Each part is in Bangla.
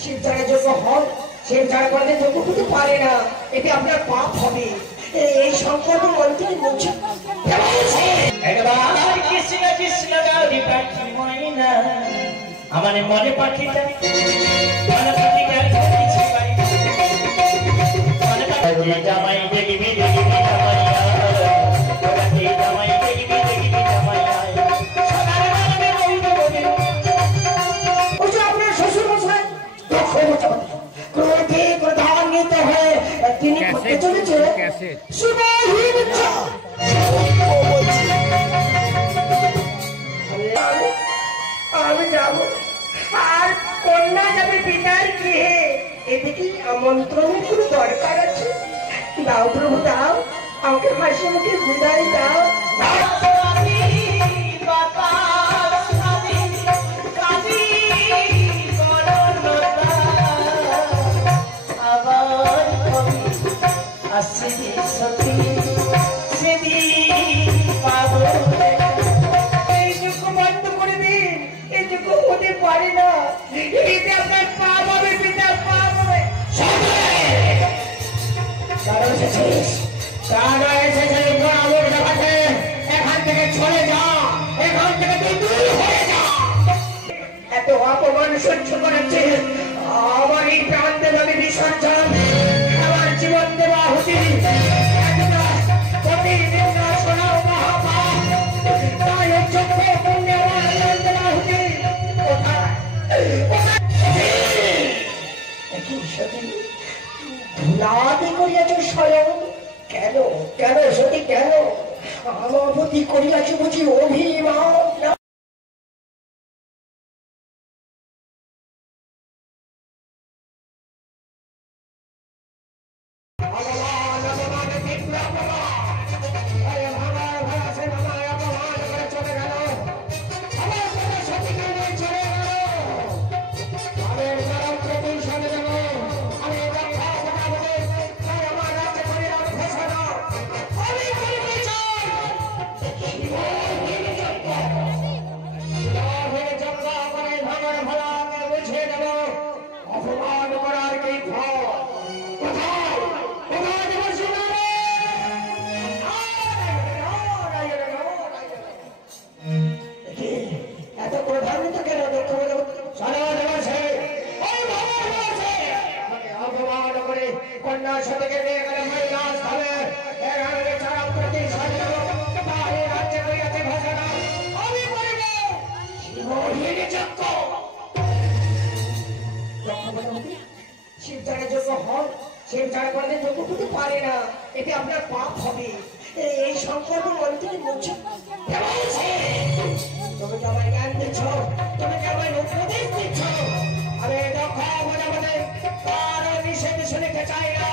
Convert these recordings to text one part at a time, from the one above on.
শিব যারা যোগ্য হয় শিব যারা করলে যোগ্য হতে পারে না, এতে আপনার পাপ হবে। এই সংকল্প মন থেকে মুছে কৃষ্ণ কৃষ্ণ গাউরি পাখি ময়না আমার মনে পাখিটা মনে পাখিটা জামাই দেখবি দেখবি জামাই দেখবি দেখবি জামাইয়া আপনার শ্বশুর মশাই ক্রোধে ক্রোধান্বিত হয়ে তিনি করতে চলেছে আমি যাব আর কন্যা যাবে পিতার গৃহে, এদিকে আমন্ত্রণের কোনো দরকার আছে? দাও প্রভু দাও, আমাকে হাসি মুখে বিদায় দাও। এইটুকু বন্ধ করে দিন, এইটুকু হতে পারে না। এতে আপনার পাপ হবে, পিতার পাপ হবে। এখান থেকে চলে যা, এখান থেকে তুই দূর হয়ে যা। এত অপমান সহ্য করেছে, আমার এই প্রাণ দেবাকে বিসর্জন, আমার জীবন দেওয়া হতে স্বয়ং কেন কেন সতী কেন আমার প্রতি করিয়াছ বুঝি অভিমান? শিব যারা যোগ্য হয় শিব যারা করলে যোগ্য হতে পারে না, এতে আপনার পাপ হবে। এই সংকল্প মন থেকে মুছে তুমি কি আমায় জ্ঞান দিচ্ছ, তুমি কি আমায় উপদেশ দিচ্ছ? আমি দক্ষ মনে কারো নিষেধ শুনিতে চাই না।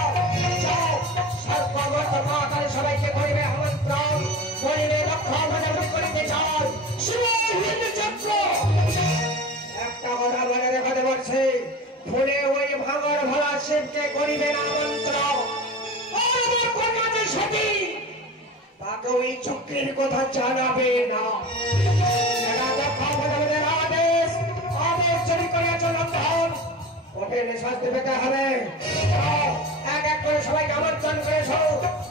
সর্বগত মহাকালে সবাইকে করিবে আমন্ত্রণ, করিবে দক্ষ মনে করিতে চাই চক্র। একটা কথা মনে রেখাতে পারছে, ফোনে ওই ভাঙর ভালা শিবকে করিবে না আমন্ত্রণ। সতী তাকে ওই চক্রের কথা জানাবে না। আদেশ আদেশ চুরি করিয়াছ লঙ্ঘন, কঠিন শাস্তি পেতে হবে। এক এক করে সবাইকে আমন্ত্রণ করেছ,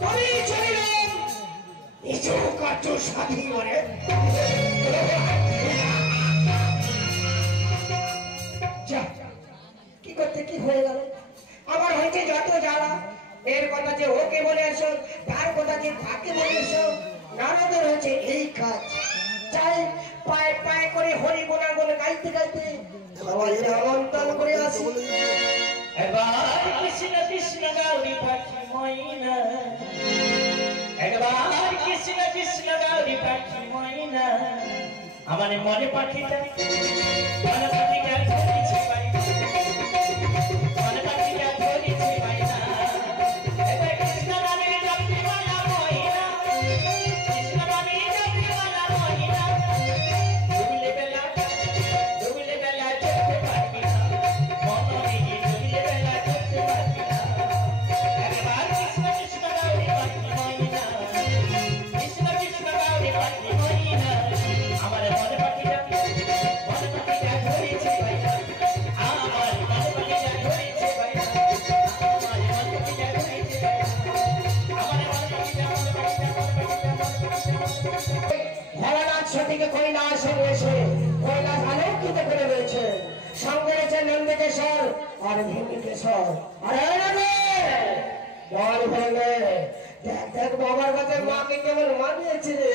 তুমি চলিলেন নিচু কাচু সাথী মনে। কি করতে কি হয়ে গেল? আমার হয়েছে যত জ্বালা, এর কথা যে ওকে বলে এসো, তার কথা যে তাকে বলে এসো, নানাদের হয়েছে এই কাজ। চাই পায়ে পায়ে করে হরি গোনা বলে গাইতে গাইতে সবাই আমন্ত্রণ করে আসি। একবার কৃষ্ণ কৃষ্ণ গাউরি পাখি ময়না, একবার কৃষ্ণ কৃষ্ণ গাউরি পাখি ময়না আমার মনে পাখিটা মনে পাখিটা ধরেছে পাই, মনে পাখিটা ধরেছে পাই না। এবার কৃষ্ণ নামে জপি মালা ময়না, কৃষ্ণ নামে জপি মালা ময়না, ডুবলে বেলা চলতে পারবি না, মনে ডুবলে বেলা চলতে পারবি না। একবার কৃষ্ণ কৃষ্ণ গাউরি পাখি ময়না, কৃষ্ণ কৃষ্ণ গাউরি পাখি ময়না আমার থেকে কৈলাস এসে কৈলাস আলোকিত করে রয়েছে। সঙ্গে রয়েছে নন্দিকেশ্বর আর ভূমিকেশ্বর। আরে বল বলে দেখ দেখ বাবার কাছে মাকে কেবল মানিয়েছে রে।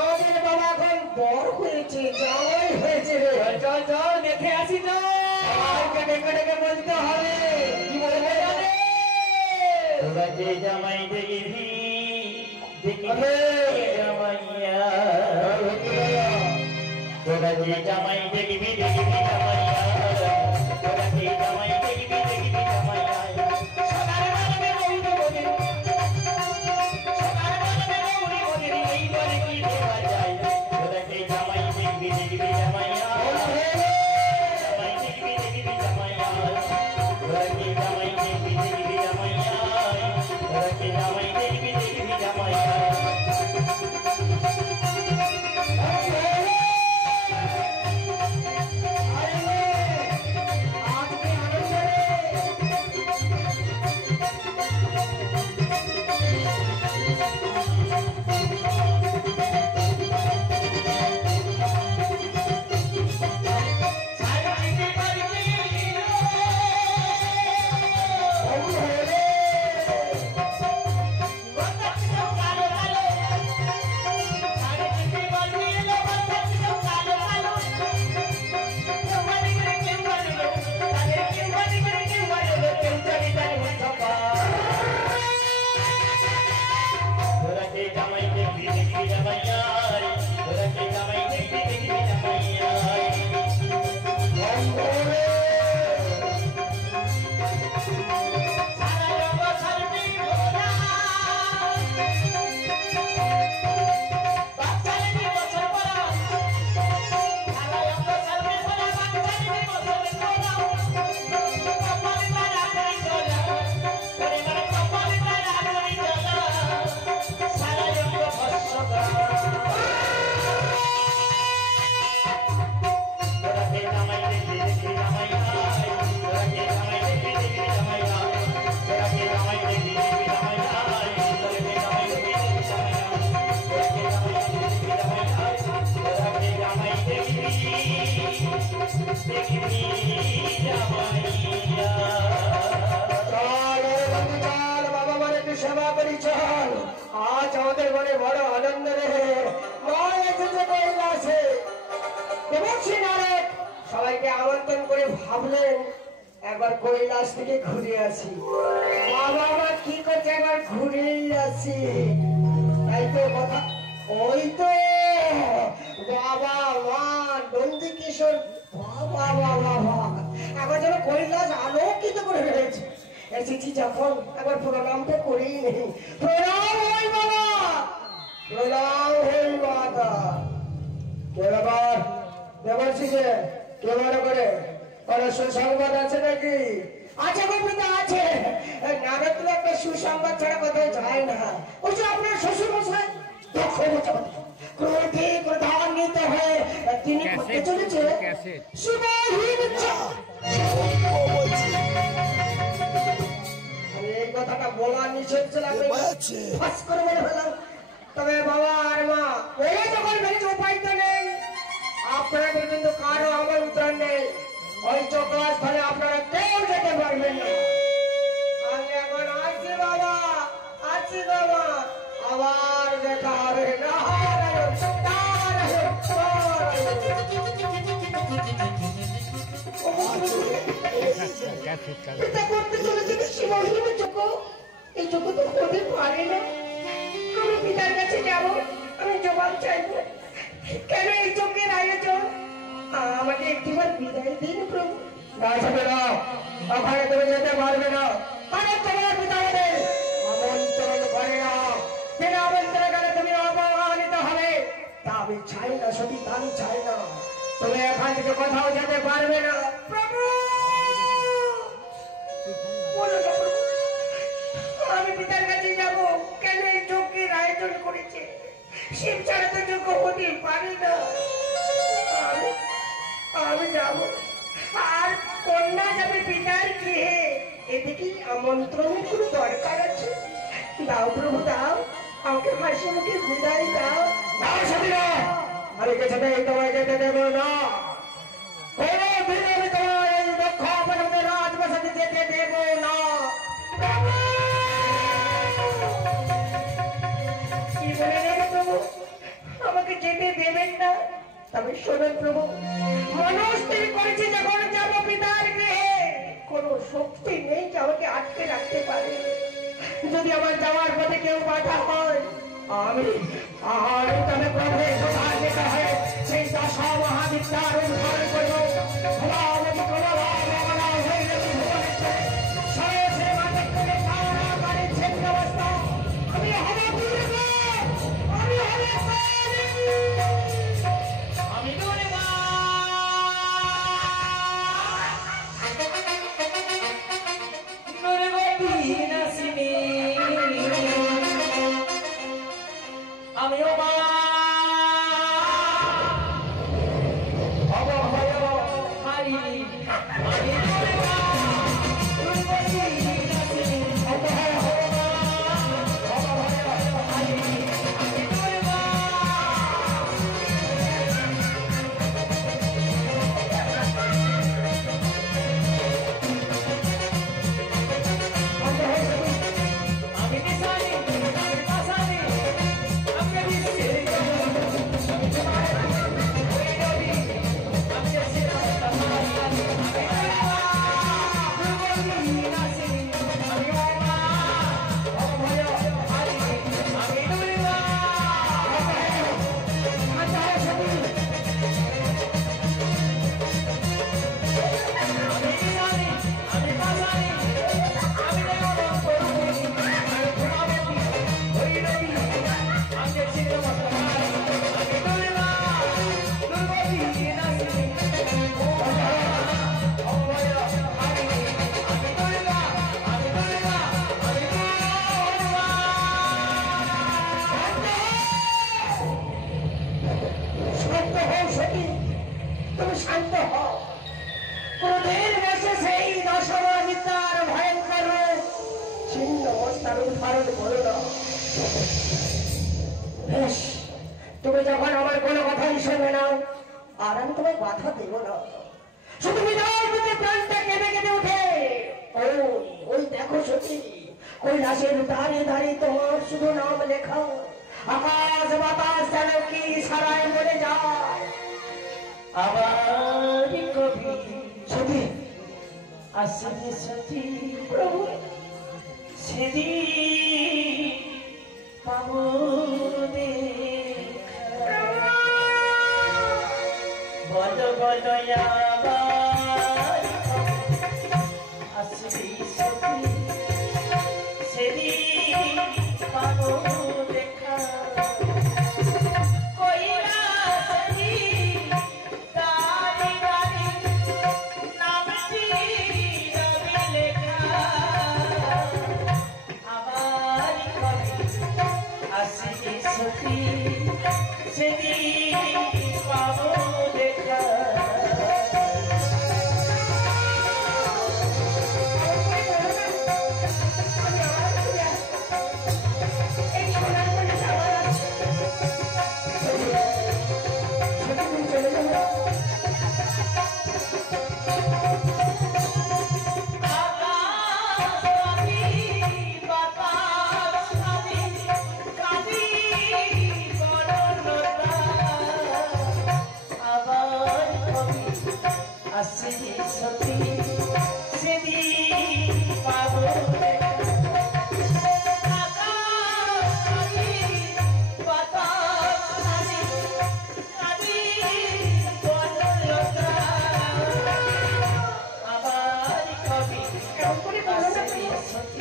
আমাদের বাবা এখন বড় হয়েছে, জামাই হয়েছে রে। চল চল দেখে আসি তো। সবাইকে ডেকে ডেকে বলতে হবে। কি বলবে জানে? তোরা যে জামাই দেখবি দেখবি জামাইয়া, তোরা যে জামাই দেখবি দেখবি জামাইয়া, তোরা যে জামাই দেখবি দেখবি জামাইয়া। সবার বাড়বে গৌরী বনের, সবার বাড়বে গৌরী বনের, এই বলে কি দেওয়া যায়? তোরা যে জামাই দেখবি দেখবি জামাইয়া, জামাই দেখবি দেখবি জামাইয়া, তোরা যে জামাই দেখবি দেখবি জামাইয়া, তোরা যে জামাই দেখবি দেখবি জামাইয়া। সবাইকে আমন্ত্রণ করে ভাবলেন একবার কৈলাস থেকে ঘুরে আসি। বাবা মা কি করছে একবার ঘুরে আসি। তাই তো কথা, ওই তো বাবা মা নন্দিকেশ্বর, বাবা বাবা বাবা একবার যেন কৈলাস আলোকিত করে রয়েছে। এসেছি যখন একবার প্রণামটা করেই নেই। প্রণাম হই বাবা, প্রণাম হই মাতা। কে ব্যাপার দেবর্ষি যে কে মনে করে কোনো সুসংবাদ আছে নাকি? আছে গোপিতা আছে। নারদ একটা সুসংবাদ ছাড়া কোথাও যায় না। ওই যে আপনার শ্বশুর মশাই দক্ষ ক্রোধে ক্রোধান্বিত হয়ে তিনি করতে চলেছে শিবহীন ইচ্ছা। আমি এই কথাটা বলা নিষেধ ছিল, ফাঁস করে বলে ফেলাম। তবে বাবা আর মা বলে যখন ভেবেছে উপায় তো নেই, আপনাদের কিন্তু কারো আমার উত্তর নেই। ওই চোখলাস ফলে আপনারা কেউ যেতে পারবেন না। আমি এখন আছি বাবা, আছি বাবা, আবার দেখা হবে। এটা করতে চলেছে শিবহীন চোখ, এই চোখ তো হতে পারে না। আমি পিতার কাছে যাব, আমি জবাব চাইবো। কেন এই চোখের আয়োজন? আমাকে একটিবার বিদায় দিন প্রভু। না যাবে না, ওখানে তুমি যেতে পারবে না। আরে তোমার পিতা আমাদের আমন্ত্রণ করে না। বিনা আমন্ত্রণ করে তুমি অপমানিত হবে, তা আমি চাই না সত্যি, তা আমি চাই না। তুমি এখান থেকে কোথাও যেতে পারবে না প্রভু। বলো না প্রভু, আমি পিতার কাছে যাব। কেন এই চোখের আয়োজন করেছে? শিব ছাড়া তো যোগ্য হতে পারি না। আমি যাব, আর কন্যা যাবে পিতার গৃহে। এতে কি আমন্ত্রণের কোনো দরকার আছে? দাও প্রভু দাও, আমাকে হাসি মুখে বিদায় দাও। দাও সতীরা, আমি কিছুতেই তোমায় যেতে দেব না। কোনো দিন আমি তোমায় এই দক্ষ প্রজাপতির রাজপ্রাসাদে যেতে দেব না। কি বলে রে প্রভু, আমাকে যেতে দেবেন না? তবে শোনেন প্রভু, মানুষ তৈরি করেছে যখন যাবো পিতার গৃহে, কোনো শক্তি নেই যে আমাকে আটকে রাখতে পারে। যদি আমার যাওয়ার পথে কেউ বাধা হয়, আমি তবে প্রভুর কোথায় যেতে হয় সেই দশা মহাবিদ্যার উদ্ধার করবো। তুমি যখন আমার কোনো কথাই শোনে না, আর আমি তোমায় বাধা দেব না। শুধু বিদায় পেতে প্রাণটা কেঁদে কেঁদে ওঠে। ওই দেখো সত্যি কৈলাসের ধারে ধারে তোমার শুধু নাম লেখা। আকাশ বাতাস যেন কি সারায় মরে যায়। আবার কবি সত্যি আসবে সতী প্রভু, সেদিন পাবো বলো বলো আবার আসবে সতী সেদিন পাবো দেখা। কৈলাসী দাঁড়ি দাঁড়ি নামটি রবে লেখা। আবার কবি আসবে সতী সেদিন পাবো দেখা। আসবে সতী সেদিন পাবো দেখা। আবার কবি আসবে সতী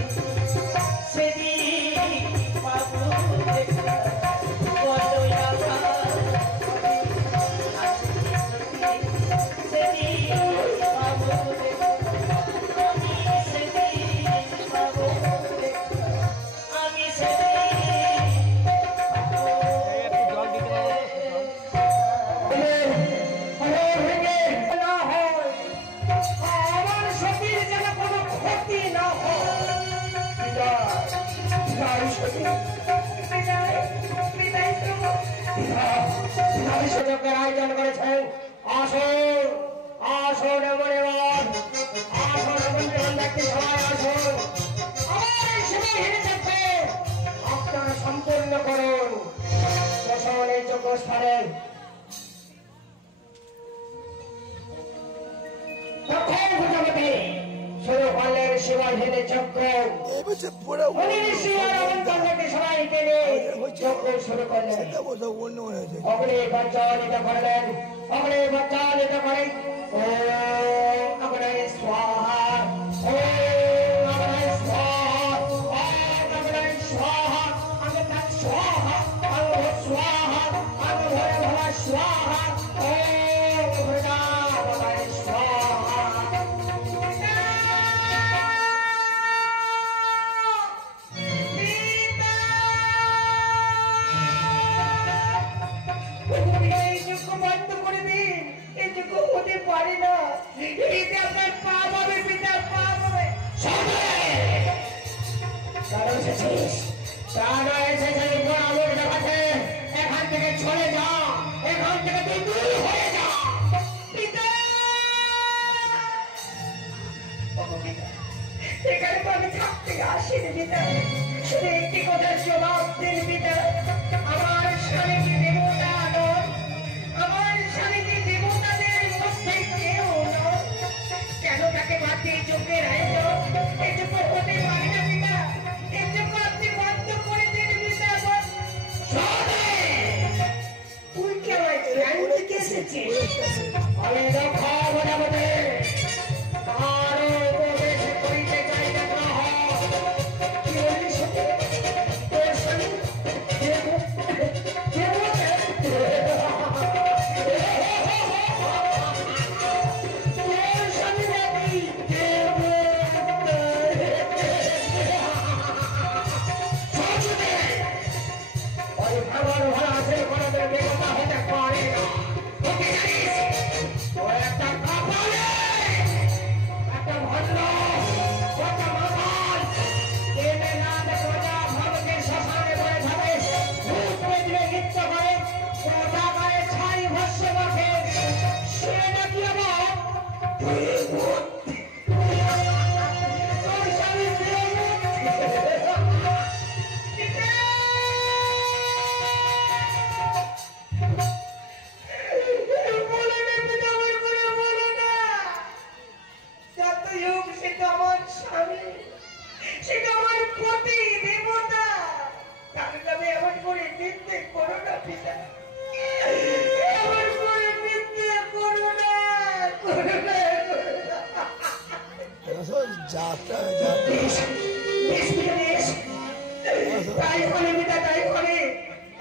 সেদিন পাবো দেখা। বলো আবার কবি আসবে সতী সেদিন পাবো দেখা। আমি সেদিন পাবো দেখা। আমি সেদিন পাবো দেখা। আমার সতীর যেন কোনো ক্ষতি না হয়। বিদায় সতী, বিদায় বিদায় প্রভু। অভিষেকের আয়োজন করেছেন। আসুন আসুন এমন এবার আসুন এমন ব্যক্তি সবাই আসুন। আমার সবাই হেরে যাচ্ছে, আপনারা সম্পূর্ণ করুন বসনের যোগ্য স্থানে। তখন প্রজাপতি শুরু করলেন শিবাহিনী চক্র। সবাই টেনে চক্র শুরু করলেন। অগ্নি প্রজ্বলিত করলেন, অগ্নি প্রজ্বলিত করেন। ও অগ্নি স্বাহা, ও অগ্নি স্বাহা, ও অগ্নি স্বাহা, অগ্নি স্বাহা, অগ্নি স্বাহা, অগ্নি স্বাহা, ও অগ্নি স্বাহা। এখান থেকে চলে যা, এখান থেকে তুই দূর হয়ে যা। এখানে তো আমি থাকতে আসিনি পিতা, শুধু একটি কথার জবাব দিন পিতা। আমার স্বামী কি দেবতা নয়? আমার স্বামী কি দেবতাদের মধ্যে কেউ নয়? কেন তাকে মাঠে চোখের আয়োজন এটুকু হতে পারে না পিতা? এটুকু আপনি বন্ধ করে দিন পিতা। তুই কি আমার জ্ঞান থেকে এসেছিস? আমি দেখা বোঝাবো আরো প্রবেশ করিতে চাইতে না হয়। কি বলিস তোর স্বামী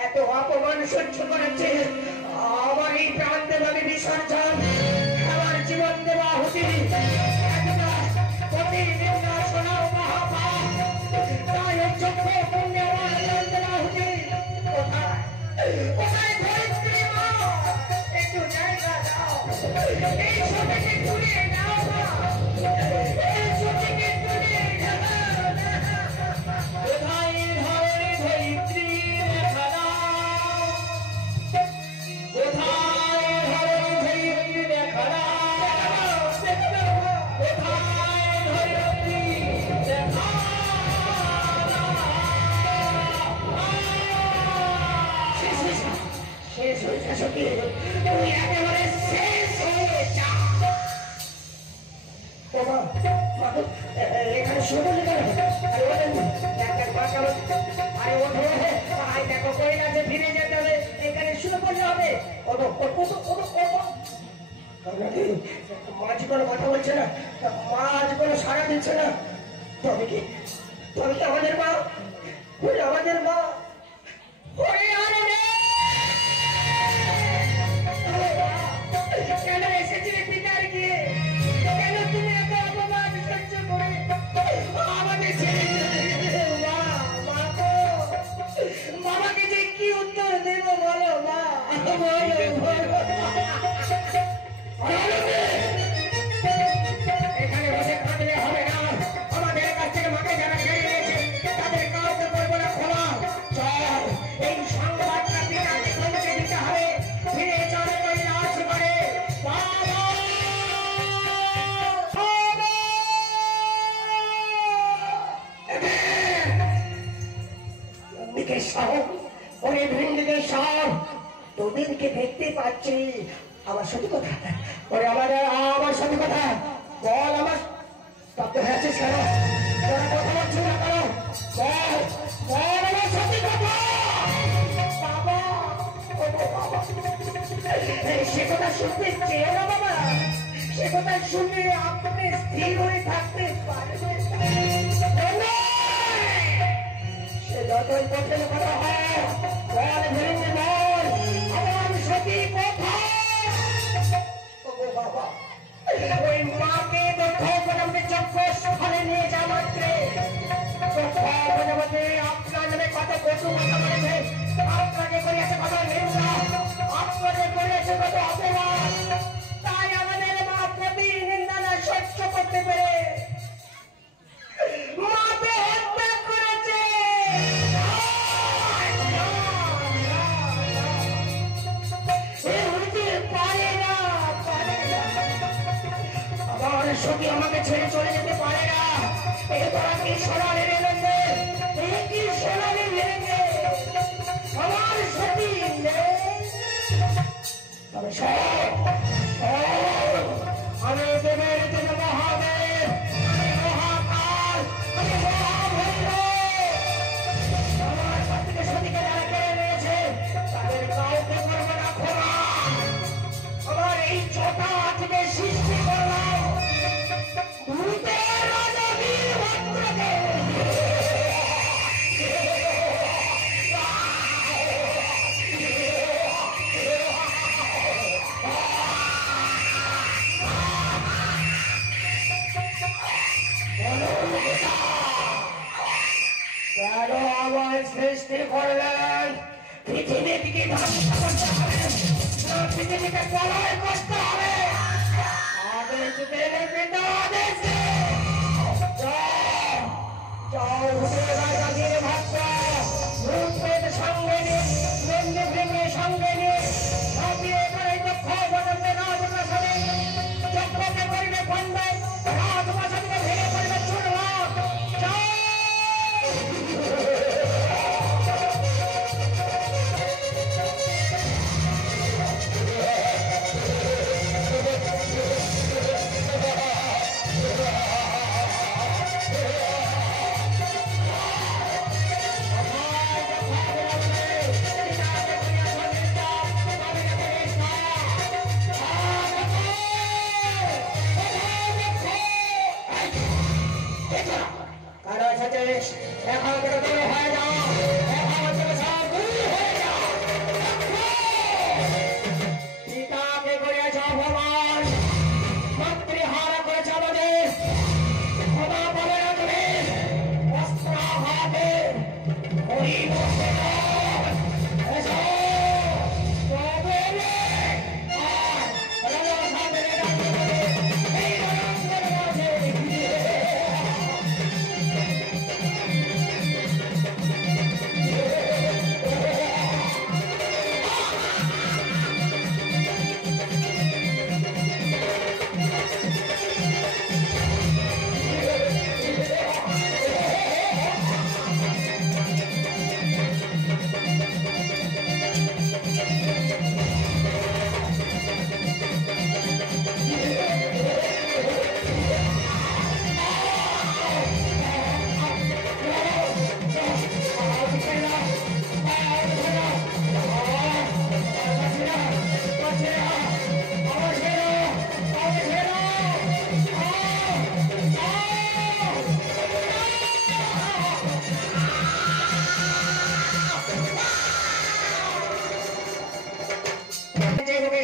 এত অপমান সহ্য করেছে। আমার এই প্রাণ দেবাকে বিসর্জন, আমার জীবন দেওয়া হুতি শোনাও মহাপাপ। তাই চক্র পুণ্যবান দেওয়া হুতি কোথায় কোথায় ধরিত্রী মা, একটু জায়গা দাও, এই ছবিকে তুলে নাও মা, এই ছবিকে তুলে নাও। কোথায় ধরে ধরিত্রী রেখা দাও, কোথায় ধরে ধরিত্রী রেখা দাও, কোথায় ধরিত্রী রেখা শেষ হয়ে যা সখী, তুই একেবারে শেষ হয়ে যা। এখানে শুনে দেখো কৈলাসে ফিরে যেতে হবে, এখানে শুনে পড়লে হবে। মাঝি কোনো কথা বলছে না, মাঝ কোনো সাড়া দিচ্ছে না। তবে কি আমাদের মা, আমাদের মা কেন এসেছিলে পিতার গিয়ে? কেন তুমি এত অপমান সহ্য করে আমাকে ছেড়ে চলে গেলে? বাবাকে যে কি উত্তর দেব বলো মা, এখানে বসে কাঁদলে হবে না। আমাদের কাছ থেকে মাকে যারা কেড়ে নিয়েছে তাদের কাউকে করবো না ক্ষমা। সব ওরে ভিন্ডিকে সব তোদেরকে দেখতে পাচ্ছি। আমার সত্যি কথা ওরে আমার সত্যি কথা বল। আমার স্তব্ধ হয়ে আছিস কেন? তোরা কথা বলছিস না কেন? বল বল আমার সত্যি কথা। বাবা ও বাবা সে কথা শুনতে চেয়ে না বাবা। সে কথা শুনে আপনি স্থির হয়ে থাকতে পারবেন না। সে যতই কঠিন কথা হয় বল ভেঙে বল আমার সত্যি কথা। ও বাবা ওই মাকে দেখো আমাকে চক্কর সকালে নিয়ে যাওয়া মাত্রে আপনার নামে কত কটু কথা বলেছে, আপনাকে করিয়েছে কত নিন্দা, আপনাকে করিয়েছে কত অপমান। তাই আমাদের মা প্রতি নিন্দা না সহ্য করতে পেরে মাকে হত্যা করেছে। আমার সখী আমাকে ছেড়ে চলে যেতে পারে না। এবার কি সোনালি মেরেছে, কি সোনালি মেরেছে আমার সখী তবে আমি দেবের দেব মহাদেব, আমি মহাকাল, আমি মহাভৈরব। আমার সত্যিকে সত্যিকে যারা কেড়ে নিয়েছে তাদের কাউকে করবো না ক্ষমা। আমার এই ছোটা থেকে সৃষ্টি করলাম ভূতের রাজা বীরভদ্রকে। কেন আমার সৃষ্টি করলেন? পৃথিবীকে ধ্বংস করতে হবে, পৃথিবীকে প্রলয় করতে হবে। আদেশ দেবে পিতা, আদেশ দে। যাও ভূতের রাজা বীরভদ্র, ভূতের সঙ্গে নিয়ে নন্দী ভেঙে সঙ্গে নিয়ে ঝাঁপিয়ে পড়ে দক্ষ বদন্তে রাজপ্রাসাদে চক্রকে করবে খণ্ডায়, রাজপ্রাসাদকে ভেঙে পড়বে চূর্ণ। যাও এখন দূর হয়ে যাও, এখন সব দূর হয়ে যাও। পিতাকে করিয়াছ অপমান, মাতৃহারা করেছ আমাদের, ক্ষমা পাবে না তুমি। অস্ত্র হাতে ওই বসে এসো তবে আর রাজা সামনে এই রণাঙ্গনের মাঝে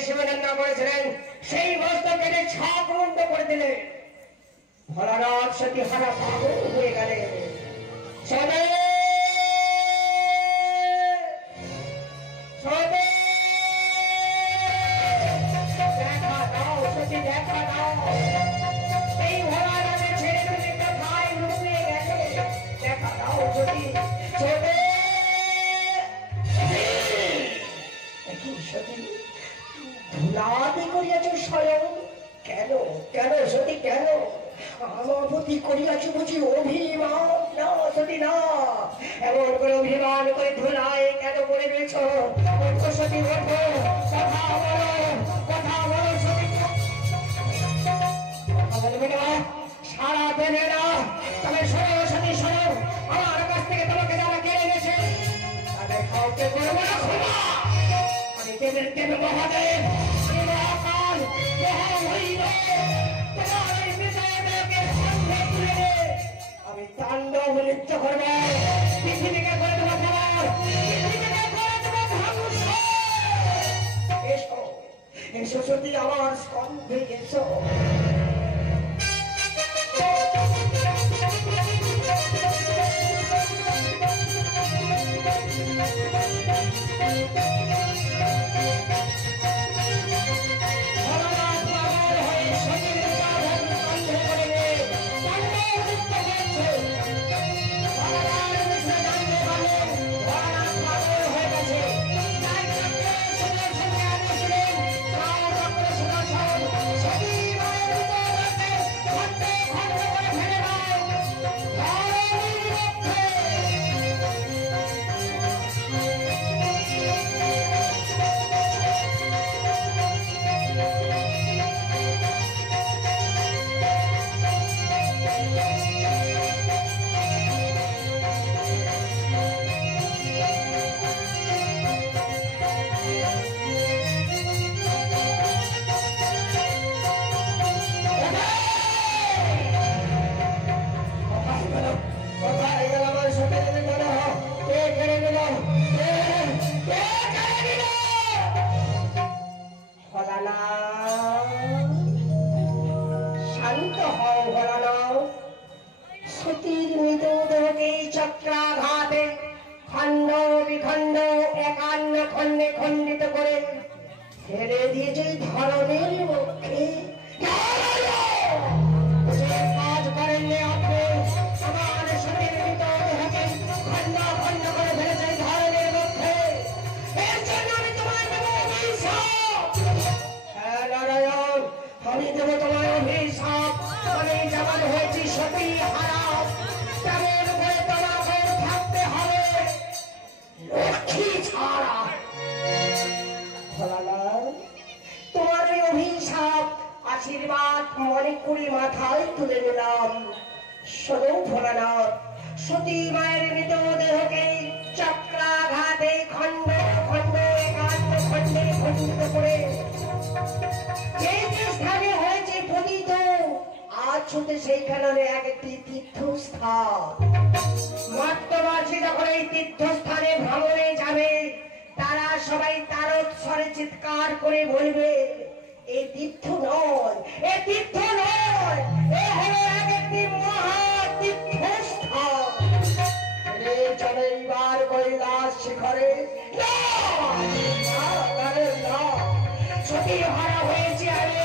শিবনন্দা করেছিলেন সেই বস্তু কেটে ছাপরুন্ড করে দিলে ভোলানাথ সতী হারা পাগল হয়ে গেলে। দেখা দাও সতী, দেখা দাও। এই ভোলানাথের ছেড়ে তুমি কোথায় লুকিয়ে গেলে? দেখা দাও সতী। সতী ধুলাতে করিয়াছ স্বয়ং, কেন কেন সতী কেন? আমার প্রতি করিয়াছ বুঝি অভিমান? না সতী না, এমন করে অভিমান করে ধুলায় কেন করে দিয়েছ? ওঠো সতী, ওঠো, কথা বলো, কথা বলো সতী। কথা বলবে না, সারা দেবে না। তবে শোনো সতী, শোনো, আমার কাছ থেকে তোমাকে যারা কেড়ে গেছে তাদের কাউকে করবো না ক্ষমা। আমি দেবের দেব মহাদেব, আমি মহাকাল, মহামহিম, তোমার এই মৃতদেহকে সঙ্গে তুলে নিয়ে আমি তাণ্ডব নৃত্য করবো। পৃথিবীকে করে দেবো খবর, পৃথিবীকে করে দেবো ধ্বংস। এসো, এসো সতী, আমার স্কন্ধে এসো। শান্ত হও ভোলানাথ। সতীর মৃতদেহকে চক্রাঘাতে খণ্ড বিখণ্ড একান্ন খণ্ডে খণ্ডিত করে ফেলে দিয়েছে ধরনের মুখে। কাজ করেননি আপনি, আমার সতীর মৃতদেহকে খণ্ড খণ্ড করে ফেলেছে ধরনের মুখে। এর জন্য আমি তোমার দেব অভিশাপ। হ্যাঁ নারায়ণ, আমি দেব তোমার অভিশাপ। আমি যেমন হয়েছি সতী হারা, তেমন করে তোমাকে থাকতে হবে লক্ষ্মী ছাড়া। ভোলানাথ, তোমার এই অভিশাপ আশীর্বাদ মনে করে মাথায় তুলে নিলাম। শোনো ভোলানাথ, সতী মায়ের মৃতদেহকে চক্রাঘাতে খণ্ড খণ্ড একান্ন খণ্ডে খণ্ডিত করে যে যে স্থানে হয়েছে পতিত, আজ হতে সেইখানে একটি তীর্থস্থান। মর্তবাসী যখন এই তীর্থস্থানে ভ্রমণে যাবে, তারা সবাই তারস্বরে চিৎকার করে বলবে, এ তীর্থ নয়, এ তীর্থ নয়, এ হলো একটি মহা তীর্থস্থান। চলে এইবার কৈলাস শিখরে। সতী হারা হয়েছে, আরে